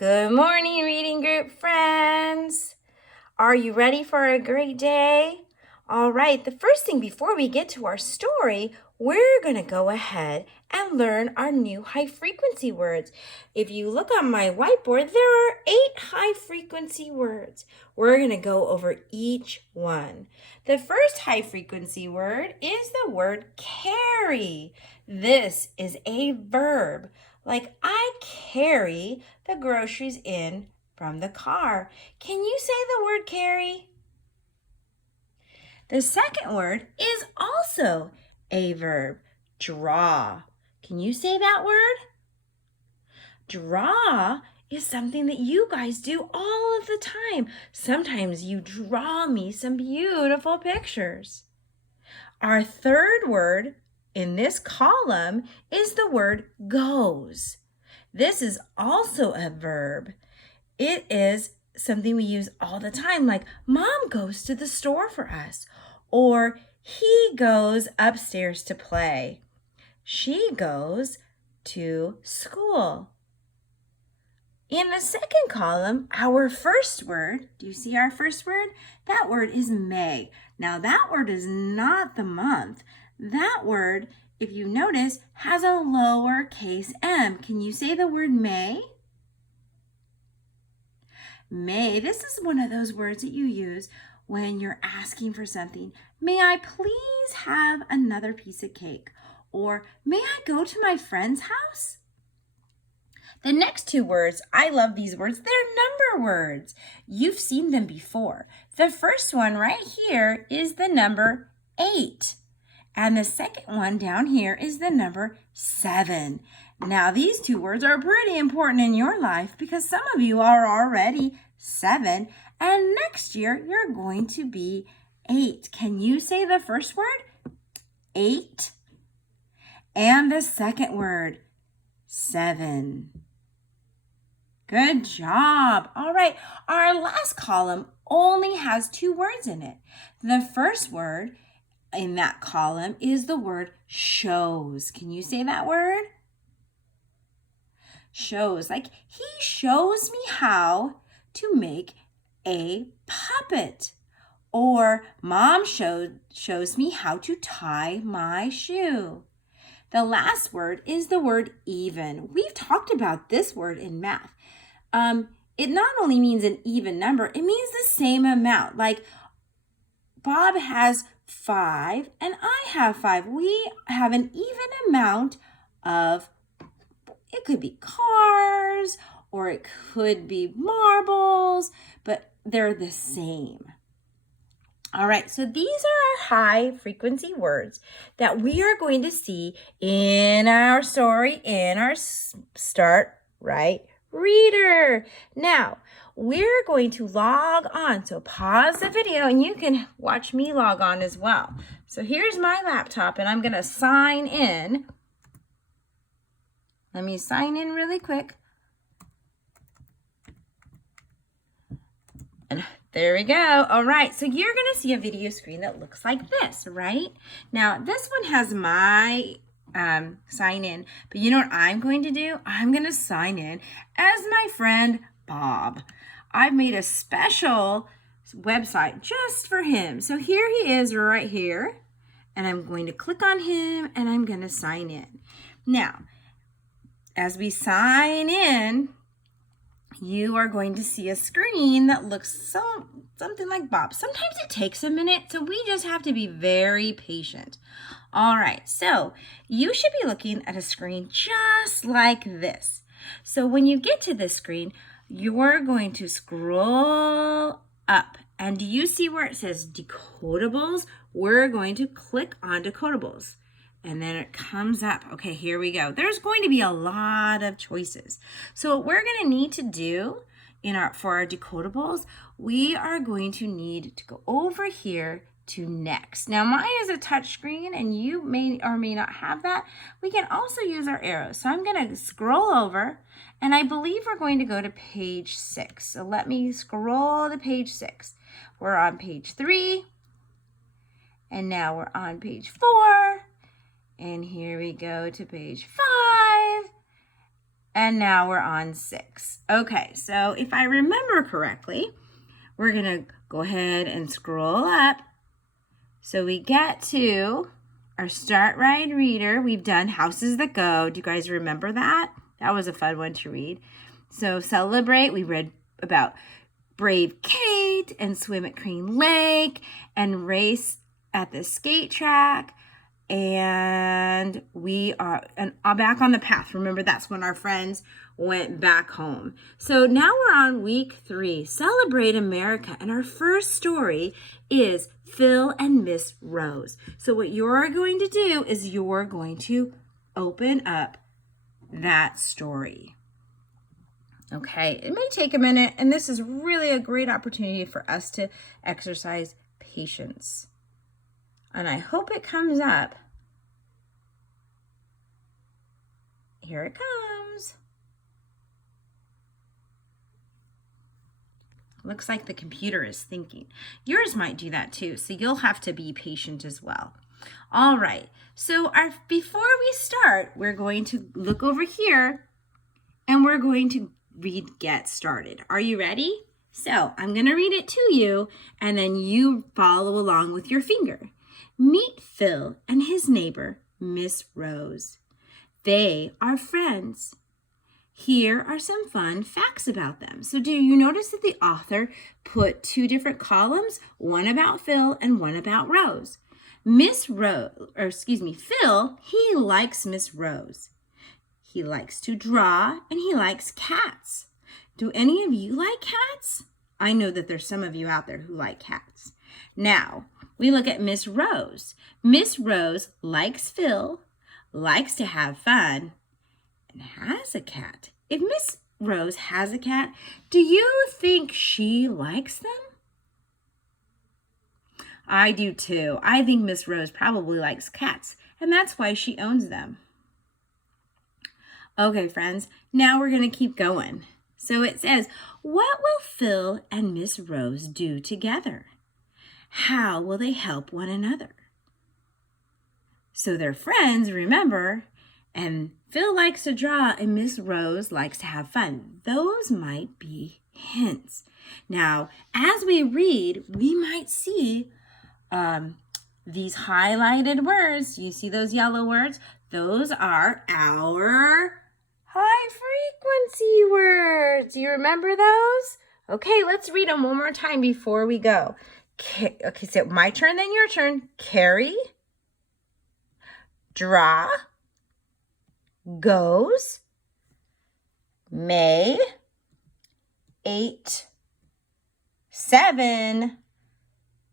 Good morning, reading group friends. Are you ready for a great day? All right, the first thing before we get to our story, we're going to go ahead and learn our new high frequency words. If you look on my whiteboard, there are 8 high frequency words. We're going to go over each one. The first high frequency word is the word carry. This is a verb. Like I carry the groceries in from the car. Can you say the word carry? The second word is also a verb, draw. Can you say that word? Draw is something that you guys do all of the time. Sometimes you draw me some beautiful pictures. Our third word in this column is the word goes. This is also a verb. It is something we use all the time, like Mom goes to the store for us, or he goes upstairs to play. She goes to school. In the second column, our first word, do you see our first word? That word is May. Now that word is not the month. That word, if you notice, has a lowercase m. Can you say the word May? May, this is one of those words that you use when you're asking for something. May I please have another piece of cake? Or may I go to my friend's house? The next two words, I love these words. They're number words. You've seen them before. The first one right here is the number 8. And the second one down here is the number 7. Now, these two words are pretty important in your life because some of you are already 7, and next year you're going to be 8. Can you say the first word? 8. And the second word, 7. Good job. All right, our last column only has 2 words in it. The first word in that column is the word shows. Can you say that word? Shows, like he shows me how to make a puppet. Or Mom shows me how to tie my shoe. The last word is the word even. We've talked about this word in math. It not only means an even number, it means the same amount. Like Bob has 5 and I have 5. We have an even amount of, it could be cars or it could be marbles, but they're the same. All right, so these are our high frequency words that we are going to see in our story, in our Start Right Reader. Now, we're going to log on. So pause the video and you can watch me log on as well. So here's my laptop and I'm going to sign in. Let me sign in really quick. And there we go. All right, so you're going to see a video screen that looks like this, right? Now, this one has my sign in, but you know what I'm going to do? I'm going to sign in as my friend Bob. I've made a special website just for him. So here he is right here, and I'm going to click on him and I'm going to sign in. Now, as we sign in, you are going to see a screen that looks something like Bob. Sometimes it takes a minute, so we just have to be very patient. All right, so you should be looking at a screen just like this. So when you get to this screen, you're going to scroll up. And do you see where it says Decodables? We're going to click on Decodables. And then it comes up. Okay, here we go. There's going to be a lot of choices. So what we're going to need to do for our decodables, we are going to need to go over here to next. Now mine is a touch screen and you may or may not have that. We can also use our arrows. So I'm going to scroll over and I believe we're going to go to page 6. So let me scroll to page 6. We're on page 3 and now we're on page 4. And here we go to page 5 And now we're on 6. Okay, so if I remember correctly, we're going to go ahead and scroll up. So we get to our Start Ride Reader. We've done Houses That Go. Do you guys remember that? That was a fun one to read. So Celebrate, we read about Brave Kate and Swim at Crane Lake and Race at the Skate Track. And we are back on the path. Remember, that's when our friends went back home. So now we're on week 3, Celebrate America. And our first story is Phil and Miss Rose. So what you're going to do is you're going to open up that story. Okay, it may take a minute, and this is really a great opportunity for us to exercise patience. And I hope it comes up. Here it comes. Looks like the computer is thinking. Yours might do that too, so you'll have to be patient as well. All right, so before we start, we're going to look over here, and we're going to read Get Started. Are you ready? So I'm going to read it to you, and then you follow along with your finger. Meet Phil and his neighbor, Miss Rose. They are friends. Here are some fun facts about them. So do you notice that the author put 2 different columns, one about Phil and one about Rose? Phil, he likes Miss Rose. He likes to draw and he likes cats. Do any of you like cats? I know that there's some of you out there who like cats. Now, we look at Miss Rose. Miss Rose likes Phil, likes to have fun, and has a cat. If Miss Rose has a cat, do you think she likes them? I do too. I think Miss Rose probably likes cats, and that's why she owns them. Okay, friends, now we're going to keep going. So it says, what will Phil and Miss Rose do together? How will they help one another? So they're friends, remember, and Phil likes to draw and Miss Rose likes to have fun. Those might be hints. Now, as we read, we might see these highlighted words. You see those yellow words? Those are our high frequency words. Do you remember those? Okay, let's read them one more time before we go. Okay, so my turn, then your turn. Carry, draw, goes, may, 8, 7,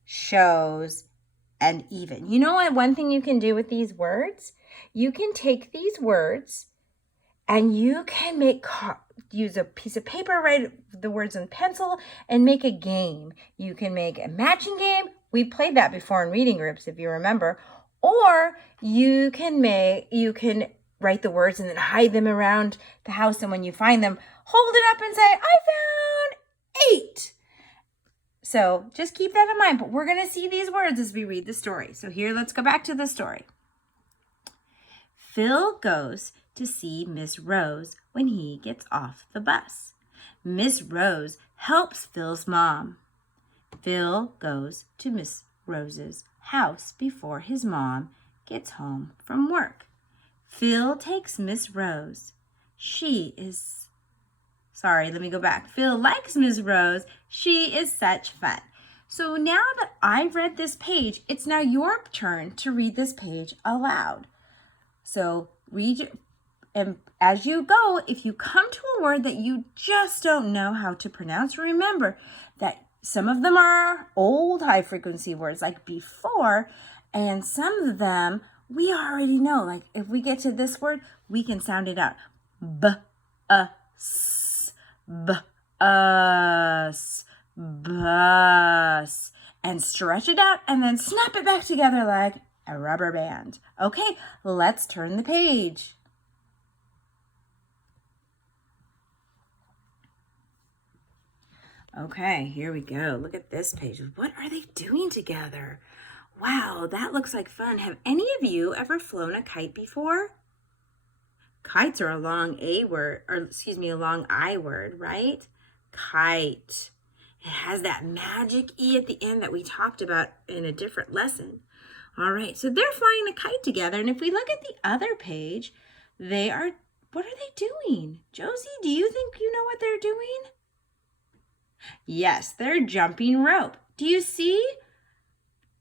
shows, and even. You know what? One thing you can do with these words, you can take these words and you can use a piece of paper, write the words in pencil, and make a game. You can make a matching game. We played that before in reading groups, if you remember. Or you can write the words and then hide them around the house. And when you find them, hold it up and say, I found 8. So just keep that in mind. But we're going to see these words as we read the story. So here, let's go back to the story. Phil goes to see Miss Rose when he gets off the bus. Miss Rose helps Phil's mom. Phil goes to Miss Rose's house before his mom gets home from work. Phil takes Miss Rose. Phil likes Miss Rose. She is such fun. So now that I've read this page, it's now your turn to read this page aloud. So read, and as you go, if you come to a word that you just don't know how to pronounce, remember that some of them are old high frequency words like before, and some of them we already know. Like if we get to this word, we can sound it out. B-u-s, b-us, bus, and stretch it out and then snap it back together like a rubber band. Okay, let's turn the page. Okay, here we go. Look at this page. What are they doing together? Wow, that looks like fun. Have any of you ever flown a kite before? Kites are a long A word, or excuse me, a long I word, right? Kite. It has that magic E at the end that we talked about in a different lesson. All right, so they're flying a kite together. And if we look at the other page, what are they doing? Josie, do you think you know what they're doing? Yes, they're jumping rope. Do you see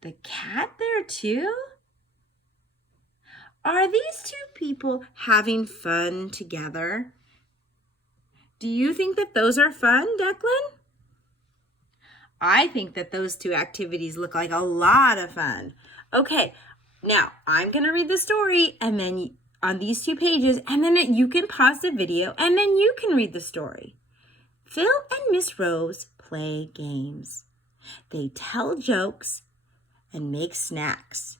the cat there too? Are these two people having fun together? Do you think that those are fun, Declan? I think that those two activities look like a lot of fun. Okay, now I'm going to read the story and then on these 2 pages, and then you can pause the video and then you can read the story. Phil and Miss Rose play games. They tell jokes and make snacks.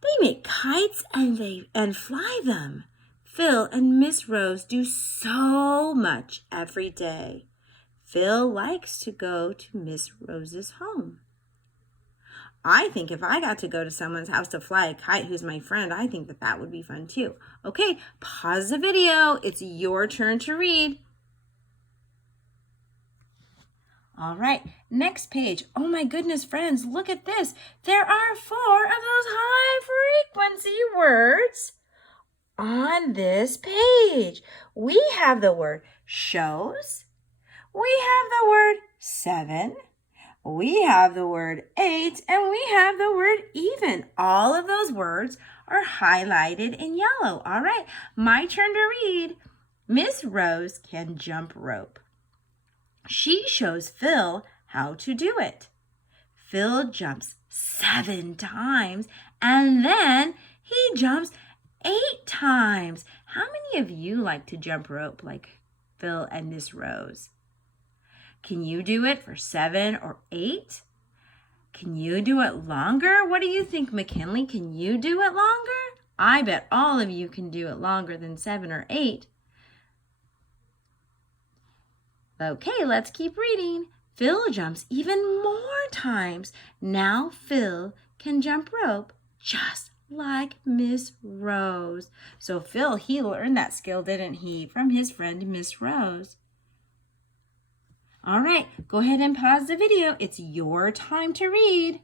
They make kites and fly them. Phil and Miss Rose do so much every day. Phil likes to go to Miss Rose's home. I think if I got to go to someone's house to fly a kite who's my friend, I think that would be fun too. Okay, pause the video. It's your turn to read. All right, next page. Oh my goodness, friends, look at this. There are 4 of those high frequency words on this page. We have the word shows. We have the word 7. We have the word 8, and we have the word even. All of those words are highlighted in yellow. All right, my turn to read. Miss Rose can jump rope. She shows Phil how to do it. Phil jumps 7 times, and then he jumps 8 times. How many of you like to jump rope like Phil and Miss Rose? Can you do it for 7 or 8? Can you do it longer? What do you think, McKinley? Can you do it longer? I bet all of you can do it longer than 7 or 8. Okay, let's keep reading. Phil jumps even more times. Now Phil can jump rope just like Miss Rose. So Phil, he learned that skill, didn't he, from his friend Miss Rose? All right, go ahead and pause the video. It's your time to read.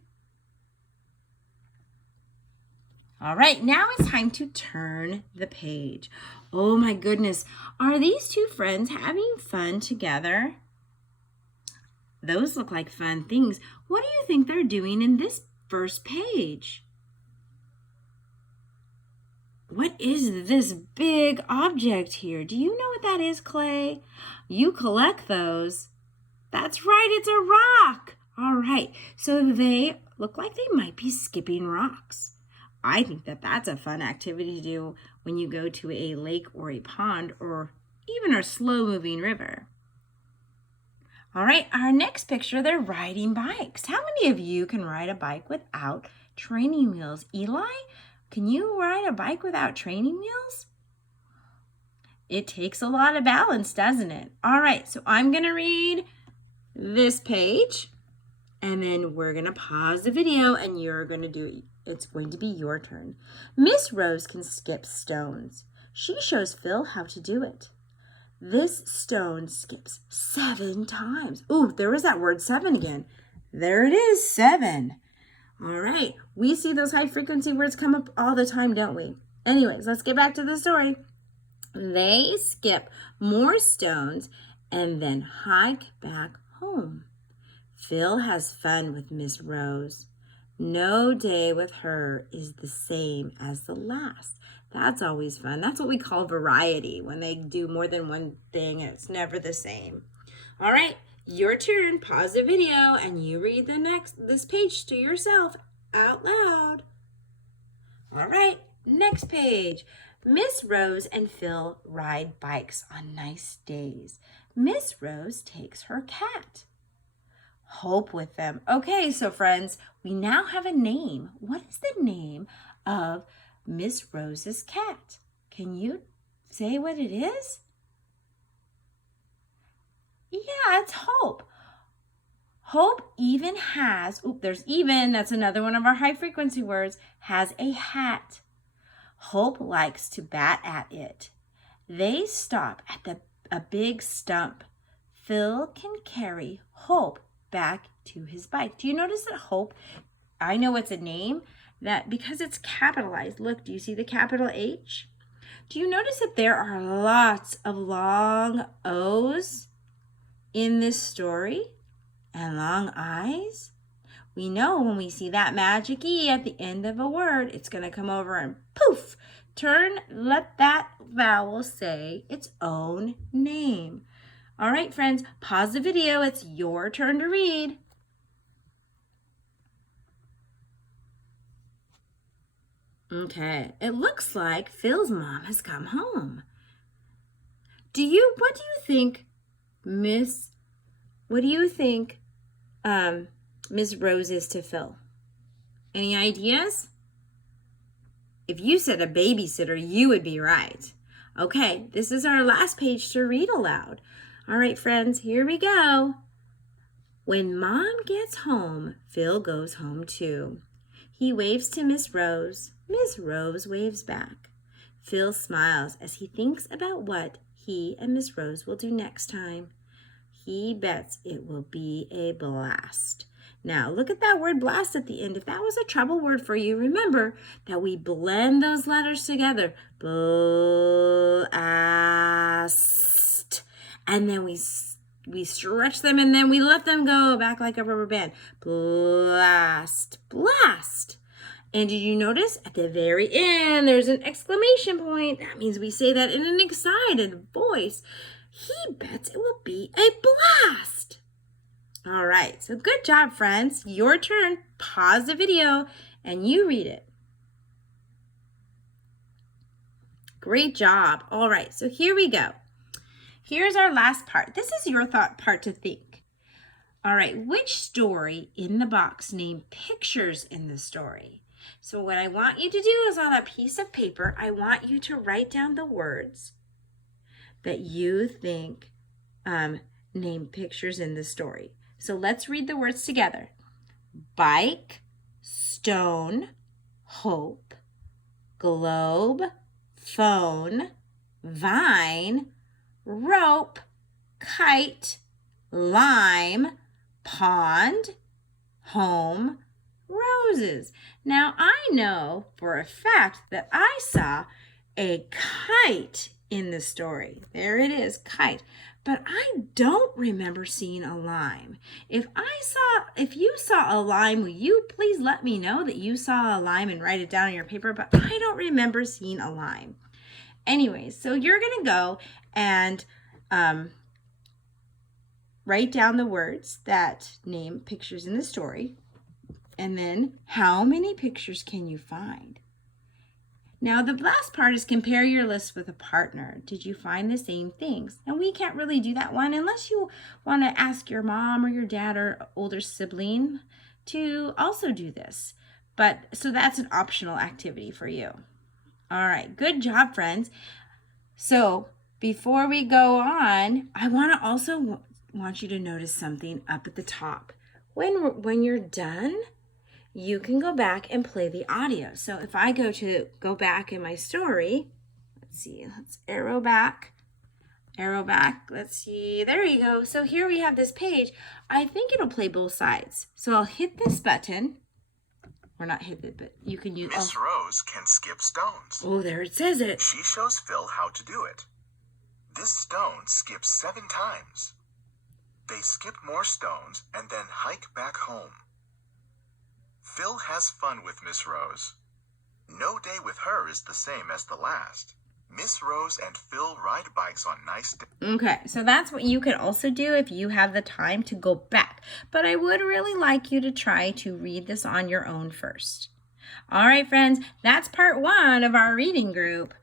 All right, now it's time to turn the page. Oh my goodness, are these 2 friends having fun together? Those look like fun things. What do you think they're doing in this first page? What is this big object here? Do you know what that is, Clay? You collect those. That's right, it's a rock. All right, so they look like they might be skipping rocks. I think that's a fun activity to do when you go to a lake or a pond or even a slow-moving river. All right, our next picture, they're riding bikes. How many of you can ride a bike without training wheels? Eli, can you ride a bike without training wheels? It takes a lot of balance, doesn't it? All right, so I'm going to read this page, and then we're going to pause the video, and you're going to do it. It's going to be your turn. Miss Rose can skip stones. She shows Phil how to do it. This stone skips 7 times. Ooh, there was that word 7 again. There it is, 7. All right, we see those high frequency words come up all the time, don't we? Anyways, let's get back to the story. They skip more stones and then hike back home. Phil has fun with Miss Rose. No day with her is the same as the last. That's always fun. That's what we call variety, when they do more than one thing and it's never the same. All right, your turn. Pause the video and you read this page to yourself out loud. All right, next page. Miss Rose and Phil ride bikes on nice days. Miss Rose takes her cat, Hope, with them. Okay, so friends, we now have a name. What is the name of Miss Rose's cat? Can you say what it is? Yeah, it's Hope. Hope even has, there's even, that's another one of our high frequency words, has a hat. Hope likes to bat at it. They stop at a big stump. Phil can carry Hope back to his bike. Do you notice that Hope, I know it's a name, that because it's capitalized. Look, do you see the capital H? Do you notice that there are lots of long O's in this story and long I's? We know when we see that magic E at the end of a word, it's going to come over and poof, let that vowel say its own name. All right, friends, pause the video. It's your turn to read. Okay, it looks like Phil's mom has come home. What do you think, Miss Rose is to Phil? Any ideas? If you said a babysitter, you would be right. Okay, this is our last page to read aloud. All right, friends, here we go. When Mom gets home, Phil goes home too. He waves to Miss Rose. Miss Rose waves back. Phil smiles as he thinks about what he and Miss Rose will do next time. He bets it will be a blast. Now, look at that word blast at the end. If that was a trouble word for you, remember that we blend those letters together. Blast. And then we stretch them and then we let them go back like a rubber band. Blast. Blast. And did you notice at the very end, there's an exclamation point. That means we say that in an excited voice. He bets it will be a blast. All right, so good job, friends. Your turn. Pause the video and you read it. Great job. All right, so here we go. Here's our last part. This is your thought part to think. All right, which story in the box named pictures in the story? So what I want you to do is on a piece of paper, I want you to write down the words that you think name pictures in the story. So let's read the words together. Bike, stone, hope, globe, phone, vine, rope, kite, lime, pond, home, roses. Now I know for a fact that I saw a kite in the story. There it is, kite. But I don't remember seeing a lime. If you saw a lime, will you please let me know that you saw a lime and write it down on your paper? But I don't remember seeing a lime. Anyways, so you're going to go and write down the words that name pictures in the story. And then how many pictures can you find? Now, the last part is compare your list with a partner. Did you find the same things? And we can't really do that one unless you want to ask your mom or your dad or older sibling to also do this. So that's an optional activity for you. All right, good job, friends. So before we go on, I want you to notice something up at the top. When you're done, you can go back and play the audio. So if I go back in my story, let's see, let's arrow back, let's see, there you go. So here we have this page. I think it'll play both sides. So I'll hit this button, or not hit it, but you can use. Miss Rose can skip stones. Oh, there it says it. She shows Phil how to do it. This stone skips 7 times. They skip more stones and then hike back home. Phil has fun with Miss Rose. No day with her is the same as the last. Miss Rose and Phil ride bikes on nice days. Okay, so that's what you can also do if you have the time to go back. But I would really like you to try to read this on your own first. All right, friends, that's part 1 of our reading group.